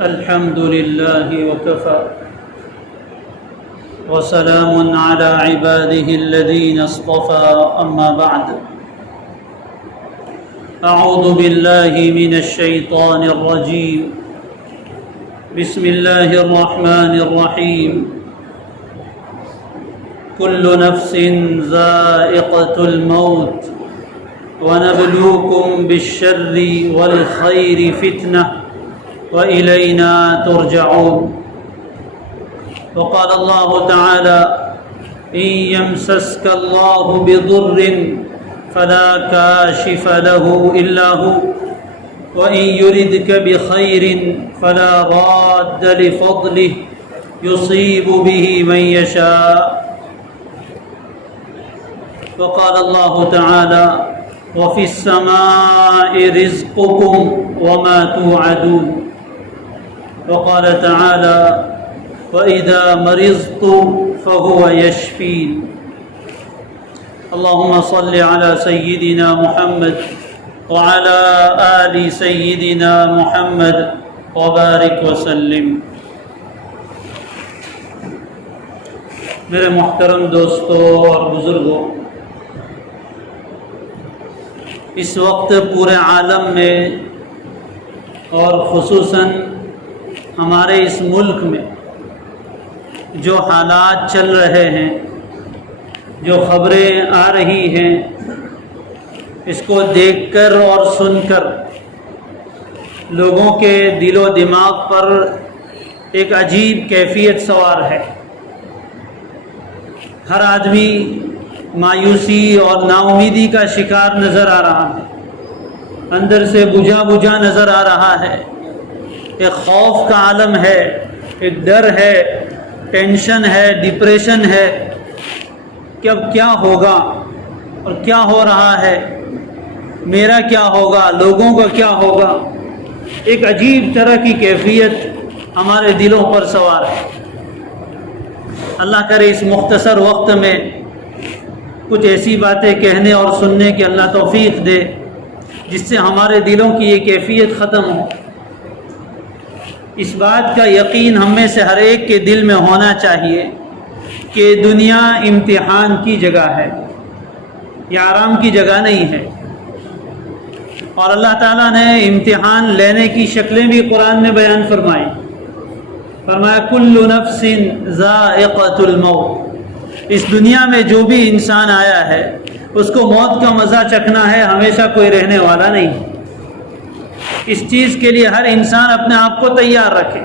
الحمد لله وكفى وسلام على عباده الذين اصطفى أما بعد أعوذ بالله من الشيطان الرجيم بسم الله الرحمن الرحيم كل نفس ذائقة الموت ونبلوكم بالشر والخير فتنة وإلينا ترجعون. وقال الله تعالى إن يمسسك الله بضر فلا كاشف له إلا هو وإن يردك بخير فلا راد لفضله يصيب به من يشاء. وقال الله تعالى وفي السماء رزقكم وما توعدون. وقال تعالى وإذا مرضت فهو يشفين. اللهم صل على سيدنا محمد وعلى آل سيدنا محمد وبارك وسلم. میرے محترم دوستوں اور بزرگوں، اس وقت پورے عالم میں اور خصوصاً ہمارے اس ملک میں جو حالات چل رہے ہیں، جو خبریں آ رہی ہیں، اس کو دیکھ کر اور سن کر لوگوں کے دل و دماغ پر ایک عجیب کیفیت سوار ہے. ہر آدمی مایوسی اور نا امیدی کا شکار نظر آ رہا ہے، اندر سے بجھا بجھا نظر آ رہا ہے. ایک خوف کا عالم ہے، ایک ڈر ہے، ٹینشن ہے، ڈپریشن ہے کہ اب کیا ہوگا اور کیا ہو رہا ہے، میرا کیا ہوگا، لوگوں کا کیا ہوگا. ایک عجیب طرح کی کیفیت ہمارے دلوں پر سوار ہے. اللہ کرے اس مختصر وقت میں کچھ ایسی باتیں کہنے اور سننے کی اللہ توفیق دے جس سے ہمارے دلوں کی یہ کیفیت ختم ہو. اس بات کا یقین ہم میں سے ہر ایک کے دل میں ہونا چاہیے کہ دنیا امتحان کی جگہ ہے، یہ آرام کی جگہ نہیں ہے. اور اللہ تعالیٰ نے امتحان لینے کی شکلیں بھی قرآن میں بیان فرمائی. فرمایا کل نفس ذائقۃ الموت. اس دنیا میں جو بھی انسان آیا ہے اس کو موت کا مزہ چکھنا ہے، ہمیشہ کوئی رہنے والا نہیں. اس چیز کے لیے ہر انسان اپنے آپ کو تیار رکھے.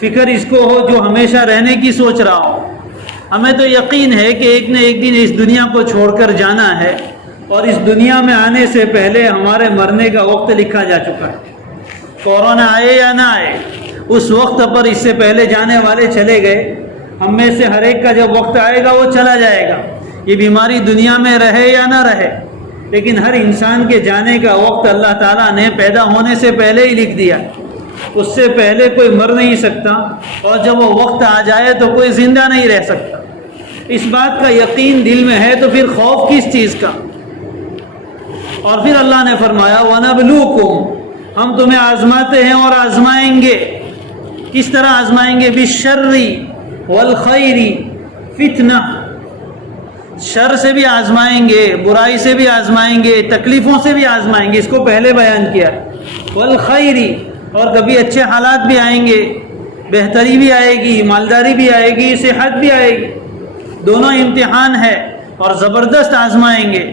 فکر اس کو ہو جو ہمیشہ رہنے کی سوچ رہا ہو. ہمیں تو یقین ہے کہ ایک نہ ایک دن اس دنیا کو چھوڑ کر جانا ہے، اور اس دنیا میں آنے سے پہلے ہمارے مرنے کا وقت لکھا جا چکا ہے. کورونا آئے یا نہ آئے، اس وقت پر اس سے پہلے جانے والے چلے گئے. ہم میں سے ہر ایک کا جب وقت آئے گا وہ چلا جائے گا. یہ بیماری دنیا میں رہے یا نہ رہے، لیکن ہر انسان کے جانے کا وقت اللہ تعالیٰ نے پیدا ہونے سے پہلے ہی لکھ دیا. اس سے پہلے کوئی مر نہیں سکتا، اور جب وہ وقت آ جائے تو کوئی زندہ نہیں رہ سکتا. اس بات کا یقین دل میں ہے تو پھر خوف کس چیز کا. اور پھر اللہ نے فرمایا وَنَبْلُوكُمْ، ہم تمہیں آزماتے ہیں اور آزمائیں گے. کس طرح آزمائیں گے؟ بِالشَّرِّ وَالْخَيْرِ فِتْنَةً. شر سے بھی آزمائیں گے، برائی سے بھی آزمائیں گے، تکلیفوں سے بھی آزمائیں گے. اس کو پہلے بیان کیا. والخیر، اور کبھی اچھے حالات بھی آئیں گے، بہتری بھی آئے گی، مالداری بھی آئے گی، صحت بھی آئے گی. دونوں امتحان ہے اور زبردست آزمائیں گے.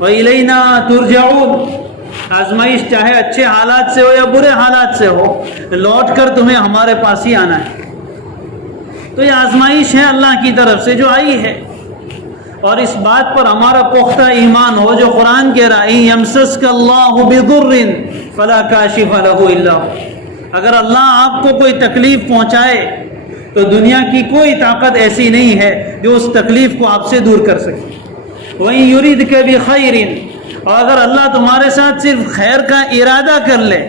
وَإِلَيْنَا تُرْجَعُونَ. آزمائش چاہے اچھے حالات سے ہو یا برے حالات سے ہو، لوٹ کر تمہیں ہمارے پاس ہی آنا ہے. تو یہ آزمائش ہے اللہ کی طرف سے جو آئی ہے. اور اس بات پر ہمارا پختہ ایمان ہو جو قرآن کہہ رہا ہے یمسسک اللہ بضر فلا کاشف لہ الا ہو. اگر اللہ آپ کو کوئی تکلیف پہنچائے تو دنیا کی کوئی طاقت ایسی نہیں ہے جو اس تکلیف کو آپ سے دور کر سکے. وَإِن يُرِدْكَ بِخَيْرٍ، اور اگر اللہ تمہارے ساتھ صرف خیر کا ارادہ کر لے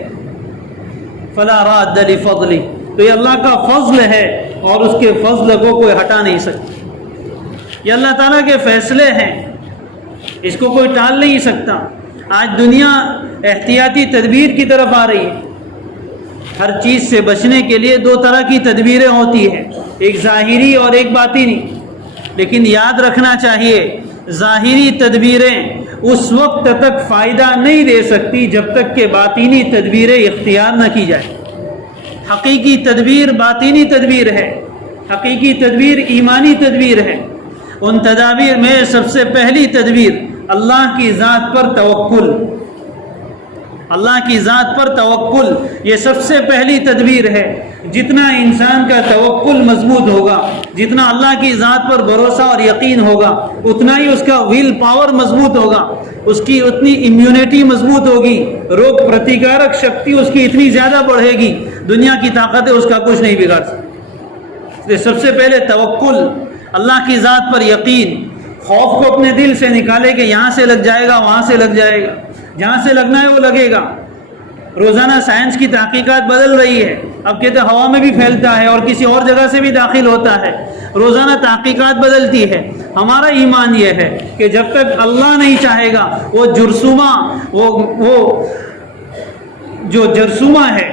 فلا راد لفضلہ، تو یہ اللہ کا فضل ہے اور اس کے فضل کو کوئی ہٹا نہیں سکتا. یہ اللہ تعالیٰ کے فیصلے ہیں، اس کو کوئی ٹال نہیں سکتا. آج دنیا احتیاطی تدبیر کی طرف آ رہی ہے. ہر چیز سے بچنے کے لیے دو طرح کی تدبیریں ہوتی ہیں، ایک ظاہری اور ایک باطنی. لیکن یاد رکھنا چاہیے ظاہری تدبیریں اس وقت تک فائدہ نہیں دے سکتی جب تک کہ باطنی تدبیریں اختیار نہ کی جائے. حقیقی تدبیر باطنی تدبیر ہے، حقیقی تدبیر ایمانی تدبیر ہے. ان تدابیر میں سب سے پہلی تدبیر اللہ کی ذات پر توکل. اللہ کی ذات پر توکل یہ سب سے پہلی تدبیر ہے. جتنا انسان کا توکل مضبوط ہوگا، جتنا اللہ کی ذات پر بھروسہ اور یقین ہوگا، اتنا ہی اس کا ول پاور مضبوط ہوگا، اس کی اتنی امیونٹی مضبوط ہوگی، روگ پرتیکارک شکتی اس کی اتنی زیادہ بڑھے گی، دنیا کی طاقتیں اس کا کچھ نہیں بگاڑ سکتی. سب سے پہلے توکل، اللہ کی ذات پر یقین. خوف کو اپنے دل سے نکالے کہ یہاں سے لگ جائے گا، وہاں سے لگ جائے گا، جہاں سے لگنا ہے وہ لگے گا. روزانہ سائنس کی تحقیقات بدل رہی ہے. اب کہتے ہیں ہوا میں بھی پھیلتا ہے اور کسی اور جگہ سے بھی داخل ہوتا ہے. روزانہ تحقیقات بدلتی ہے. ہمارا ایمان یہ ہے کہ جب تک اللہ نہیں چاہے گا وہ جرثومہ، وہ جو جرثومہ ہے،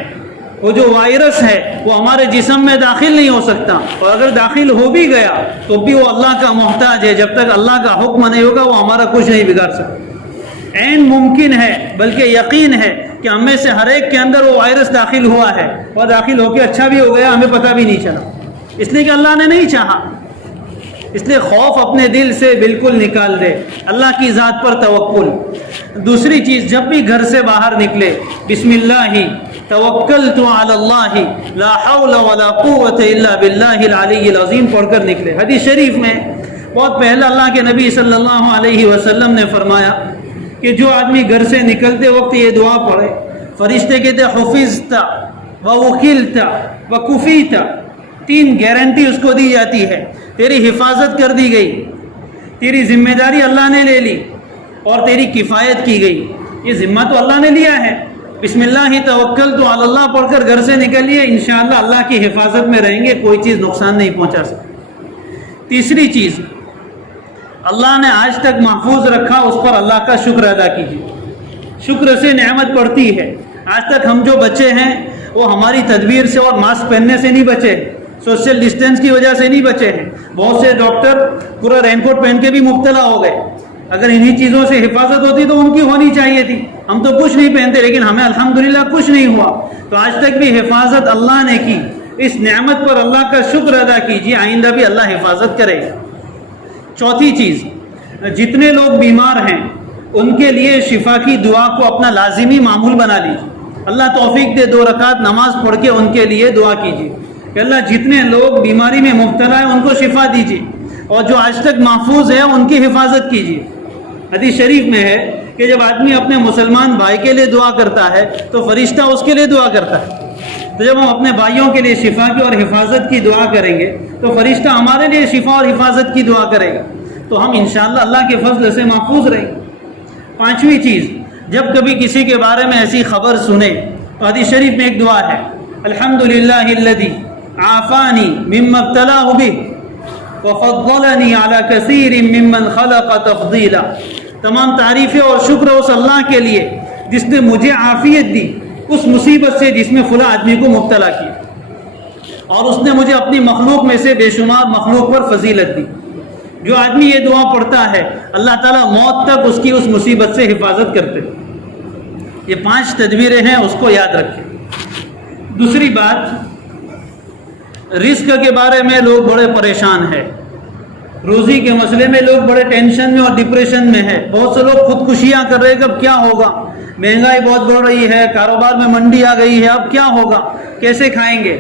وہ جو وائرس ہے، وہ ہمارے جسم میں داخل نہیں ہو سکتا. اور اگر داخل ہو بھی گیا تو بھی وہ اللہ کا محتاج ہے. جب تک اللہ کا حکم نہیں ہوگا وہ ہمارا کچھ نہیں بگاڑ سکتا. عین ممکن ہے، بلکہ یقین ہے کہ ہم میں سے ہر ایک کے اندر وہ وائرس داخل ہوا ہے، اور داخل ہو کے اچھا بھی ہو گیا، ہمیں پتہ بھی نہیں چلا، اس لیے کہ اللہ نے نہیں چاہا. اس لیے خوف اپنے دل سے بالکل نکال دے، اللہ کی ذات پر توکل. دوسری چیز، جب بھی گھر سے باہر نکلے بسم اللہ توکلت علی اللہ لا حول ولا قوت الا باللہ العلی العظیم پڑھ کر نکلے. حدیث شریف میں بہت پہلے اللہ کے نبی صلی اللہ علیہ وسلم نے فرمایا کہ جو آدمی گھر سے نکلتے وقت یہ دعا پڑھے، فرشتے کہتے حفظت ووکلت وکفیت، 3 گارنٹی اس کو دی جاتی ہے. تیری حفاظت کر دی گئی، تیری ذمہ داری اللہ نے لے لی، اور تیری کفایت کی گئی. یہ ذمہ تو اللہ نے لیا ہے. بسم اللہ توکلت علی اللہ پڑھ کر گھر سے نکلیے، انشاءاللہ اللہ کی حفاظت میں رہیں گے، کوئی چیز نقصان نہیں پہنچا سکتی. تیسری چیز، اللہ نے آج تک محفوظ رکھا، اس پر اللہ کا شکر ادا کیجیے. شکر سے نعمت بڑھتی ہے. آج تک ہم جو بچے ہیں وہ ہماری تدبیر سے اور ماسک پہننے سے نہیں بچے، سوشل ڈسٹینس کی وجہ سے نہیں بچے ہیں. بہت سے ڈاکٹر پورا رین کوٹ پہن کے بھی مبتلا ہو گئے. اگر انہی چیزوں سے حفاظت ہوتی تو ان کی ہونی چاہیے تھی. ہم تو کچھ نہیں پہنتے، لیکن ہمیں الحمدللہ کچھ نہیں ہوا. تو آج تک بھی حفاظت اللہ نے کی. اس نعمت پر اللہ کا شکر ادا کیجیے، آئندہ بھی اللہ حفاظت کرے گا. چوتھی چیز، جتنے لوگ بیمار ہیں ان کے لیے شفا کی دعا کو اپنا لازمی معمول بنا لیجیے. اللہ توفیق دے 2 رکعت نماز پڑھ کے ان کے لیے دعا کیجیے کہ اللہ جتنے لوگ بیماری میں مبتلا ہیں ان کو شفا دیجیے، اور جو آج تک محفوظ ہے ان کی حفاظت کیجیے. حدیث شریف میں ہے کہ جب آدمی اپنے مسلمان بھائی کے لیے دعا کرتا ہے تو فرشتہ اس کے لیے دعا کرتا ہے. تو جب ہم اپنے بھائیوں کے لیے شفا کی اور حفاظت کی دعا کریں گے تو فرشتہ ہمارے لیے شفا اور حفاظت کی دعا کرے گا، تو ہم انشاءاللہ اللہ کے فضل سے محفوظ رہیں گے. 5ویں چیز، جب کبھی کسی کے بارے میں ایسی خبر سنیں تو حدیث شریف میں ایک دعا ہے، الحمدللہ الذی عافانی مما ابتلاہ بہ وفضلنی علی کثیر ممن خلق تفضیلا. تمام تعریفیں اور شکر اس اللہ کے لیے جس نے مجھے عافیت دی اس مصیبت سے جس میں فلاں آدمی کو مبتلا کیا، اور اس نے مجھے اپنی مخلوق میں سے بے شمار مخلوق پر فضیلت دی. جو آدمی یہ دعا پڑھتا ہے اللہ تعالیٰ موت تک اس کی اس مصیبت سے حفاظت کرتے. یہ 5 تدبیریں ہیں، اس کو یاد رکھیں. دوسری بات، رزق کے بارے میں لوگ بڑے پریشان ہیں. روزی کے مسئلے میں لوگ بڑے ٹینشن میں اور ڈپریشن میں ہیں. بہت سے لوگ خودکشیاں کر رہے ہیں کہ اب کیا ہوگا، مہنگائی بہت بڑھ رہی ہے، کاروبار میں منڈی آ گئی ہے، اب کیا ہوگا، کیسے کھائیں گے.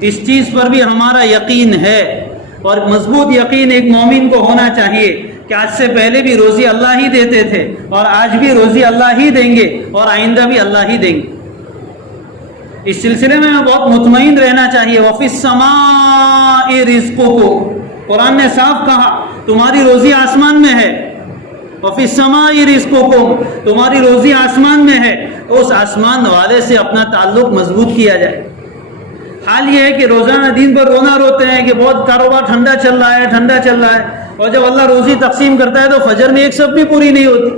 اس چیز پر بھی ہمارا یقین ہے، اور مضبوط یقین ایک مومن کو ہونا چاہیے کہ آج سے پہلے بھی روزی اللہ ہی دیتے تھے، اور آج بھی روزی اللہ ہی دیں گے، اور آئندہ بھی اللہ ہی دیں گے. اس سلسلے میں ہمیں بہت مطمئن رہنا چاہیے. وَفِي السَّمَاءِ رِزْقُكُمْ، قرآن نے صاف کہا تمہاری روزی آسمان میں ہے. وَفِي السَّمَاءِ رِزْقُكُمْ، تمہاری روزی آسمان میں ہے. اس آسمان والے سے اپنا تعلق مضبوط کیا جائے. حال یہ ہے کہ روزانہ دین پر رونا روتے ہیں کہ بہت کاروبار ٹھنڈا چل رہا ہے، ٹھنڈا چل رہا ہے، اور جب اللہ روزی تقسیم کرتا ہے تو فجر میں ایک سب بھی پوری نہیں ہوتی.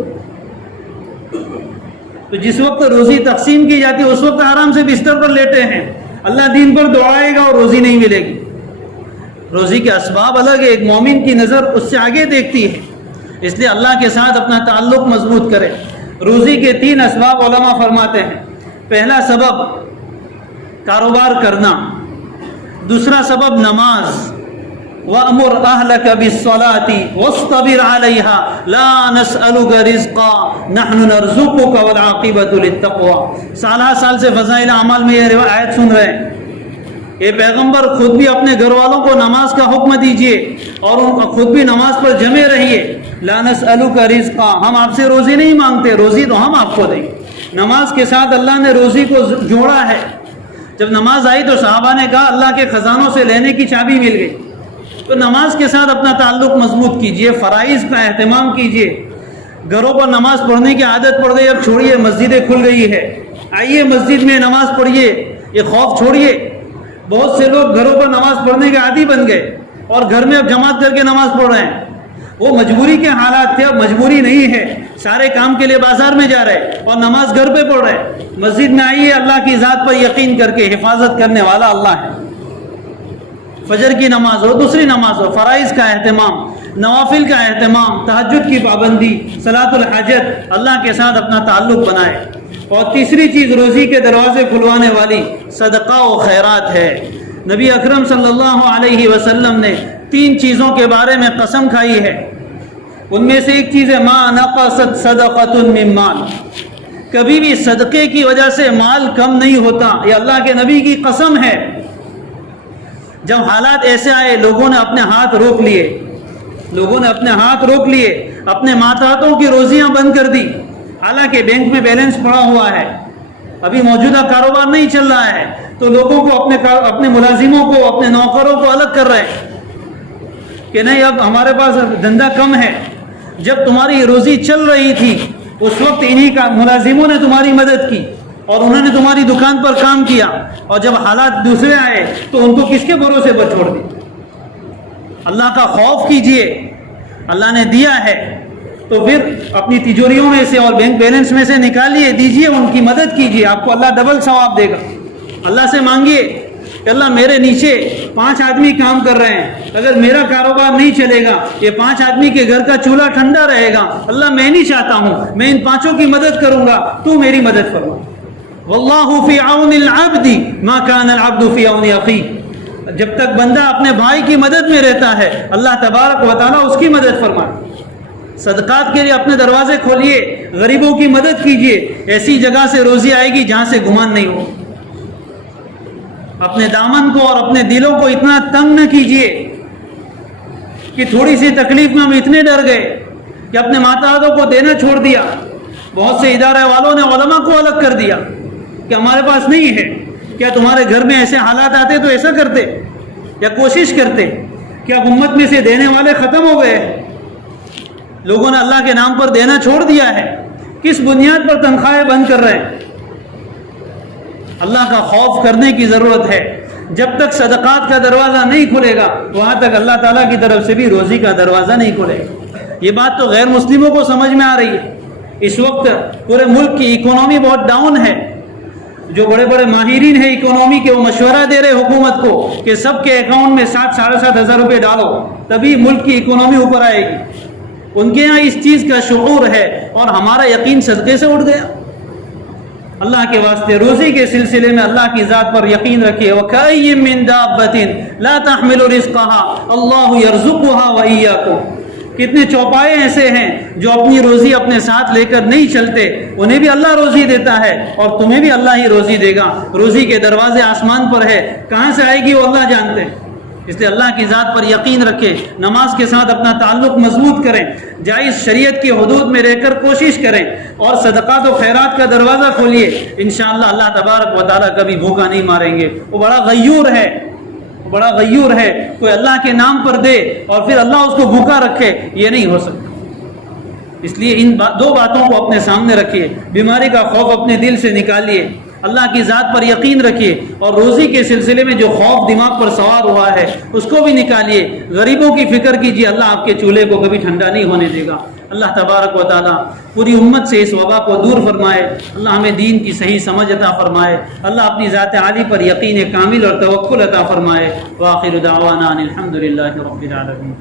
تو تو جس وقت روزی تقسیم کی جاتی ہے اس وقت آرام سے بستر پر لیٹے ہیں، اللہ دین پر دوڑائے گا اور روزی نہیں ملے گی۔ روزی کے اسباب الگ ہے، ایک مومن کی نظر اس سے آگے دیکھتی ہے، اس لیے اللہ کے ساتھ اپنا تعلق مضبوط کرے۔ روزی کے 3 اسباب علماء فرماتے ہیں۔ پہلا سبب کاروبار کرنا، دوسرا سبب نماز، وَأْمُرْ أَهْلَكَ بِالصَّلَاةِ وَاصْطَبِرْ عَلَيْهَا لَا نَسْأَلُكَ رِزْقًا نَحْنُ نَرْزُقُكَ وَالْعَاقِبَةُ لِلتَّقْوَىٰ۔ سال سے فضائل اعمال میں یہ آیت سن رہے ہیں۔ یہ پیغمبر خود بھی اپنے گھر والوں کو نماز کا حکم دیجئے اور خود بھی نماز پر جمے رہیے۔ لَا نَسْأَلُكَ رِزْقًا، ہم آپ سے روزی نہیں مانگتے، روزی تو ہم آپ کو دیں گے۔ نماز کے ساتھ اللہ نے روزی کو جوڑا ہے۔ جب نماز آئی تو صحابہ نے کہا اللہ کے خزانوں سے لینے کی چابی مل گئی۔ تو نماز کے ساتھ اپنا تعلق مضبوط کیجئے، فرائض کا اہتمام کیجئے۔ گھروں پر نماز پڑھنے کی عادت پڑ گئی، اب چھوڑیے، مسجدیں کھل گئی ہے، آئیے مسجد میں نماز پڑھیے، یہ خوف چھوڑیے۔ بہت سے لوگ گھروں پر نماز پڑھنے کے عادی بن گئے اور گھر میں اب جماعت کر کے نماز پڑھ رہے ہیں۔ وہ مجبوری کے حالات تھے، اب مجبوری نہیں ہے، سارے کام کے لیے بازار میں جا رہے اور نماز گھر پہ پڑھ رہے۔ مسجد میں آئیے، اللہ کی ذات پر یقین کر کے، حفاظت کرنے والا اللہ ہے۔ فجر کی نماز ہو، دوسری نماز ہو، فرائض کا اہتمام، نوافل کا اہتمام، تہجد کی پابندی، صلاۃ الحاجت، اللہ کے ساتھ اپنا تعلق بنائے۔ اور تیسری چیز روزی کے دروازے کھلوانے والی صدقہ و خیرات ہے۔ نبی اکرم صلی اللہ علیہ وسلم نے 3 چیزوں کے بارے میں قسم کھائی ہے۔ ان میں سے ایک چیز ہے ما نقصت صدقۃ من مال، کبھی بھی صدقے کی وجہ سے مال کم نہیں ہوتا، یہ اللہ کے نبی کی قسم ہے۔ جب حالات ایسے آئے، لوگوں نے اپنے ہاتھ روک لیے، اپنے ماتحتوں کی روزیاں بند کر دی، حالانکہ بینک میں بیلنس پڑا ہوا ہے، ابھی موجودہ کاروبار نہیں چل رہا ہے، تو لوگوں کو اپنے ملازموں کو، اپنے نوکروں کو الگ کر رہے ہیں کہ نہیں اب ہمارے پاس دھندا کم ہے۔ جب تمہاری روزی چل رہی تھی اس وقت انہی کا ملازموں نے تمہاری مدد کی اور انہوں نے تمہاری دکان پر کام کیا، اور جب حالات دوسرے آئے تو ان کو کس کے بھروسے پر چھوڑ دی؟ اللہ کا خوف کیجئے، اللہ نے دیا ہے تو پھر اپنی تجوریوں میں سے اور بینک بیلنس میں سے نکالیے، دیجئے، ان کی مدد کیجئے، آپ کو اللہ ڈبل ثواب دے گا۔ اللہ سے مانگیے کہ اللہ میرے نیچے 5 آدمی کام کر رہے ہیں، اگر میرا کاروبار نہیں چلے گا، یہ 5 آدمی کے گھر کا چولہا ٹھنڈا رہے گا، اللہ میں نہیں چاہتا ہوں، میں ان 5 کی مدد کروں گا، تو میری مدد فرما۔ واللہ فی عون العبد ما کان العبد فی عون اخیہ، جب تک بندہ اپنے بھائی کی مدد میں رہتا ہے اللہ تبارک و تعالیٰ اس کی مدد فرمائے۔ صدقات کے لیے اپنے دروازے کھولیے، غریبوں کی مدد کیجیے، ایسی جگہ سے روزی آئے گی جہاں سے گمان نہیں ہو۔ اپنے دامن کو اور اپنے دلوں کو اتنا تنگ نہ کیجیے کہ تھوڑی سی تکلیف میں ہم اتنے ڈر گئے کہ اپنے ماتحتوں کو دینا چھوڑ دیا۔ بہت سے ادارے والوں نے علماء کو الگ کر دیا کہ ہمارے پاس نہیں ہے۔ کیا تمہارے گھر میں ایسے حالات آتے تو ایسا کرتے یا کوشش کرتے؟ کیا امت میں سے دینے والے ختم ہو گئے؟ لوگوں نے اللہ کے نام پر دینا چھوڑ دیا ہے، کس بنیاد پر تنخواہیں بند کر رہے ہیں؟ اللہ کا خوف کرنے کی ضرورت ہے۔ جب تک صدقات کا دروازہ نہیں کھلے گا وہاں تک اللہ تعالیٰ کی طرف سے بھی روزی کا دروازہ نہیں کھلے گا۔ یہ بات تو غیر مسلموں کو سمجھ میں آ رہی ہے۔ اس وقت پورے ملک کی اکانومی بہت ڈاؤن ہے۔ جو بڑے بڑے ماہرین ہیں اکانومی کے، وہ مشورہ دے رہے حکومت کو کہ سب کے اکاؤنٹ میں 7-7.5 ہزار روپے ڈالو، تبھی ملک کی اکانومی اوپر آئے گی۔ ان کے یہاں اس چیز کا شعور ہے اور ہمارا یقین صدقے سے اٹھ گیا۔ اللہ کے واسطے روزی کے سلسلے میں اللہ کی ذات پر یقین رکھیے۔ وَكَأَيٍّ مِّن دَابَّةٍ لَا تَحْمِلُ رِزْقَهَا اللَّهُ يَرْزُقُهَا وَإِيَّاكُمْ۔ کتنے چوپائے ایسے ہیں جو اپنی روزی اپنے ساتھ لے کر نہیں چلتے، انہیں بھی اللہ روزی دیتا ہے اور تمہیں بھی اللہ ہی روزی دے گا۔ روزی کے دروازے آسمان پر ہے، کہاں سے آئے گی وہ اللہ جانتے ہیں۔ اس لیے اللہ کی ذات پر یقین رکھے، نماز کے ساتھ اپنا تعلق مضبوط کریں، جائز شریعت کی حدود میں رہ کر کوشش کریں اور صدقات و خیرات کا دروازہ کھولیے۔ انشاءاللہ اللہ تبارک و تعالیٰ کبھی بھوکا نہیں ماریں گے۔ وہ بڑا غیور ہے، کوئی اللہ کے نام پر دے اور پھر اللہ اس کو بھوکا رکھے، یہ نہیں ہو سکتا۔ اس لیے ان 2 باتوں کو اپنے سامنے رکھیے، بیماری کا خوف اپنے دل سے نکالیے، اللہ کی ذات پر یقین رکھیے، اور روزی کے سلسلے میں جو خوف دماغ پر سوار ہوا ہے اس کو بھی نکالیے۔ غریبوں کی فکر کیجیے، اللہ آپ کے چولہے کو کبھی ٹھنڈا نہیں ہونے دے گا۔ اللہ تبارک و تعالیٰ پوری امت سے اس وبا کو دور فرمائے، اللہ ہمیں دین کی صحیح سمجھ عطا فرمائے، اللہ اپنی ذات عالی پر یقین کامل اور توکل عطا فرمائے۔ وآخر دعوانا ان الحمد للہ رب العالمین۔